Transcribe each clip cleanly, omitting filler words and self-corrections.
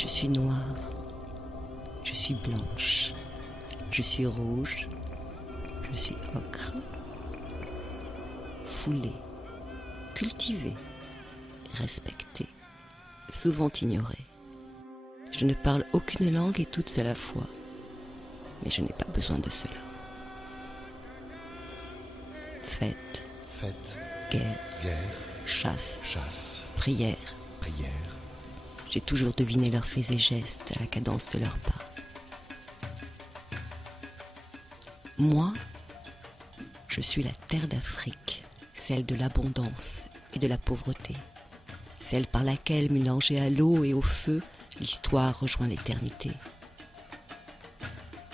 Je suis noire, je suis blanche, je suis rouge, je suis ocre, foulée, cultivée, respectée, souvent ignorée. Je ne parle aucune langue et toutes à la fois, mais je n'ai pas besoin de cela. Fête, guerre, chasse, prière. J'ai toujours deviné leurs faits et gestes à la cadence de leurs pas. Moi, je suis la terre d'Afrique, celle de l'abondance et de la pauvreté, celle par laquelle, mélangée à l'eau et au feu, l'histoire rejoint l'éternité.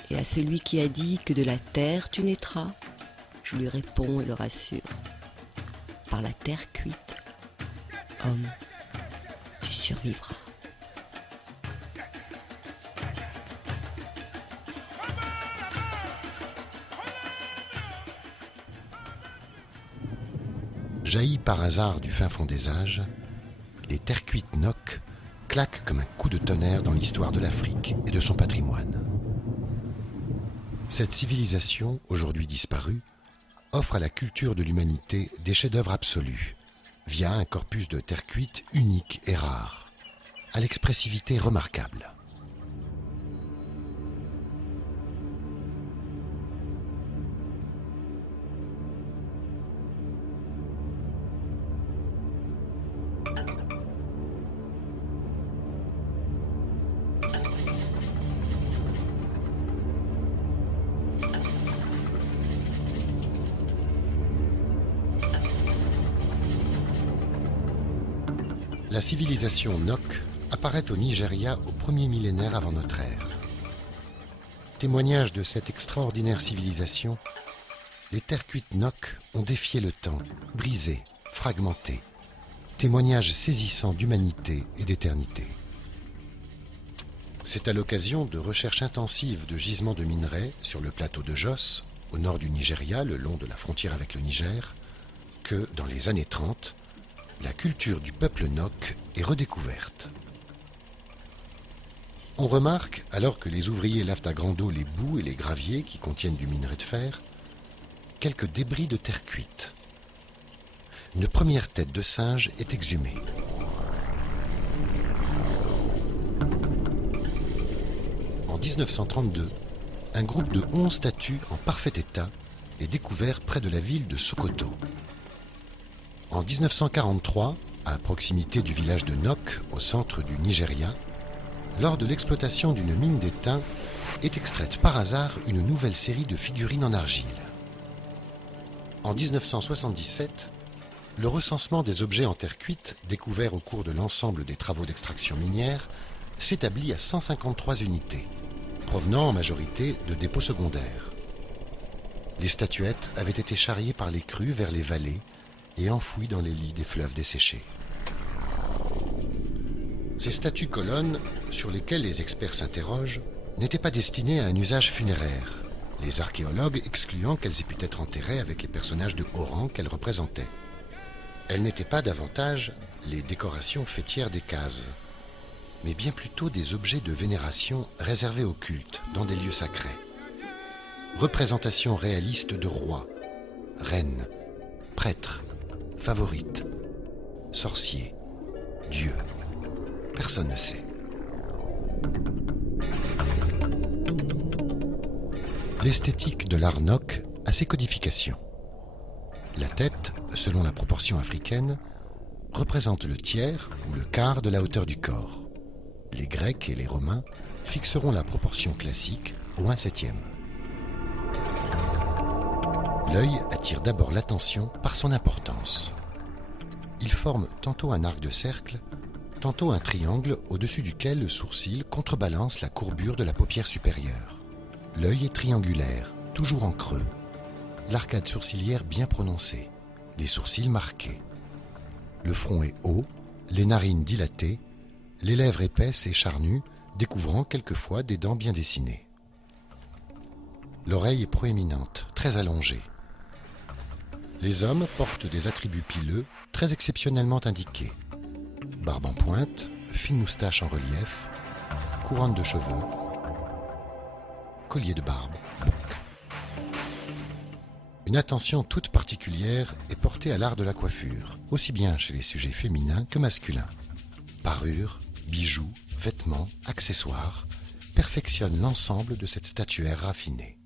Et à celui qui a dit que de la terre tu naîtras, je lui réponds et le rassure. Par la terre cuite, homme, tu survivras. Jaillis par hasard du fin fond des âges, les terres cuites Nok claquent comme un coup de tonnerre dans l'histoire de l'Afrique et de son patrimoine. Cette civilisation, aujourd'hui disparue, offre à la culture de l'humanité des chefs-d'œuvre absolus, via un corpus de terre cuite unique et rare, à l'expressivité remarquable. La civilisation Nok apparaît au Nigeria au premier millénaire avant notre ère. Témoignage de cette extraordinaire civilisation, les terres cuites Nok ont défié le temps, brisé, fragmenté. Témoignage saisissant d'humanité et d'éternité. C'est à l'occasion de recherches intensives de gisements de minerais sur le plateau de Jos, au nord du Nigeria, le long de la frontière avec le Niger, que, dans les années 30, la culture du peuple Nok est redécouverte. On remarque, alors que les ouvriers lavent à grande eau les boues et les graviers qui contiennent du minerai de fer, quelques débris de terre cuite. Une première tête de singe est exhumée. En 1932, un groupe de 11 statues en parfait état est découvert près de la ville de Sokoto. En 1943, à proximité du village de Nok, au centre du Nigeria, lors de l'exploitation d'une mine d'étain, est extraite par hasard une nouvelle série de figurines en argile. En 1977, le recensement des objets en terre cuite découverts au cours de l'ensemble des travaux d'extraction minière s'établit à 153 unités, provenant en majorité de dépôts secondaires. Les statuettes avaient été charriées par les crues vers les vallées et enfouies dans les lits des fleuves desséchés. Ces statues-colonnes, sur lesquelles les experts s'interrogent, n'étaient pas destinées à un usage funéraire, les archéologues excluant qu'elles aient pu être enterrées avec les personnages de haut rang qu'elles représentaient. Elles n'étaient pas davantage les décorations fêtières des cases, mais bien plutôt des objets de vénération réservés au culte dans des lieux sacrés. Représentation réaliste de rois, reines, prêtres, favorites, sorciers, dieux. Personne ne sait. L'esthétique de l'art Nok a ses codifications. La tête, selon la proportion africaine, représente le tiers ou le quart de la hauteur du corps. Les Grecs et les Romains fixeront la proportion classique au 1/7. L'œil attire d'abord l'attention par son importance. Il forme tantôt un arc de cercle, tantôt un triangle au-dessus duquel le sourcil contrebalance la courbure de la paupière supérieure. L'œil est triangulaire, toujours en creux. L'arcade sourcilière bien prononcée, les sourcils marqués. Le front est haut, les narines dilatées, les lèvres épaisses et charnues, découvrant quelquefois des dents bien dessinées. L'oreille est proéminente, très allongée. Les hommes portent des attributs pileux très exceptionnellement indiqués. Barbe en pointe, fine moustache en relief, couronne de cheveux, collier de barbe, bouc. Une attention toute particulière est portée à l'art de la coiffure, aussi bien chez les sujets féminins que masculins. Parures, bijoux, vêtements, accessoires perfectionnent l'ensemble de cette statuaire raffinée.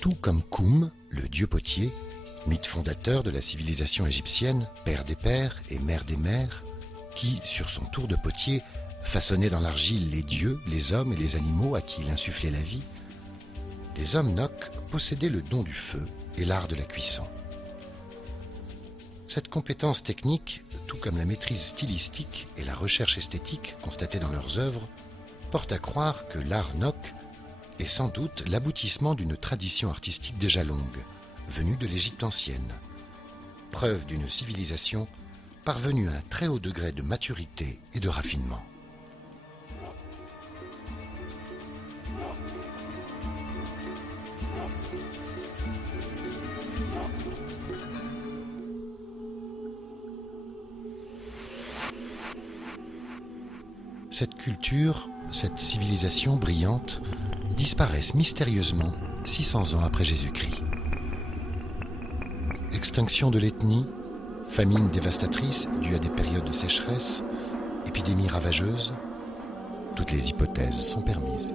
Tout comme Koum, le dieu potier, mythe fondateur de la civilisation égyptienne, père des pères et mère des mères, qui, sur son tour de potier, façonnait dans l'argile les dieux, les hommes et les animaux à qui il insufflait la vie, les hommes Nok possédaient le don du feu et l'art de la cuisson. Cette compétence technique, tout comme la maîtrise stylistique et la recherche esthétique constatées dans leurs œuvres, porte à croire que l'art Nok est sans doute l'aboutissement d'une tradition artistique déjà longue, venue de l'Égypte ancienne, preuve d'une civilisation parvenue à un très haut degré de maturité et de raffinement. Cette culture, cette civilisation brillante, disparaissent mystérieusement 600 ans après Jésus-Christ. Extinction de l'ethnie, famine dévastatrice due à des périodes de sécheresse, épidémies ravageuses, toutes les hypothèses sont permises.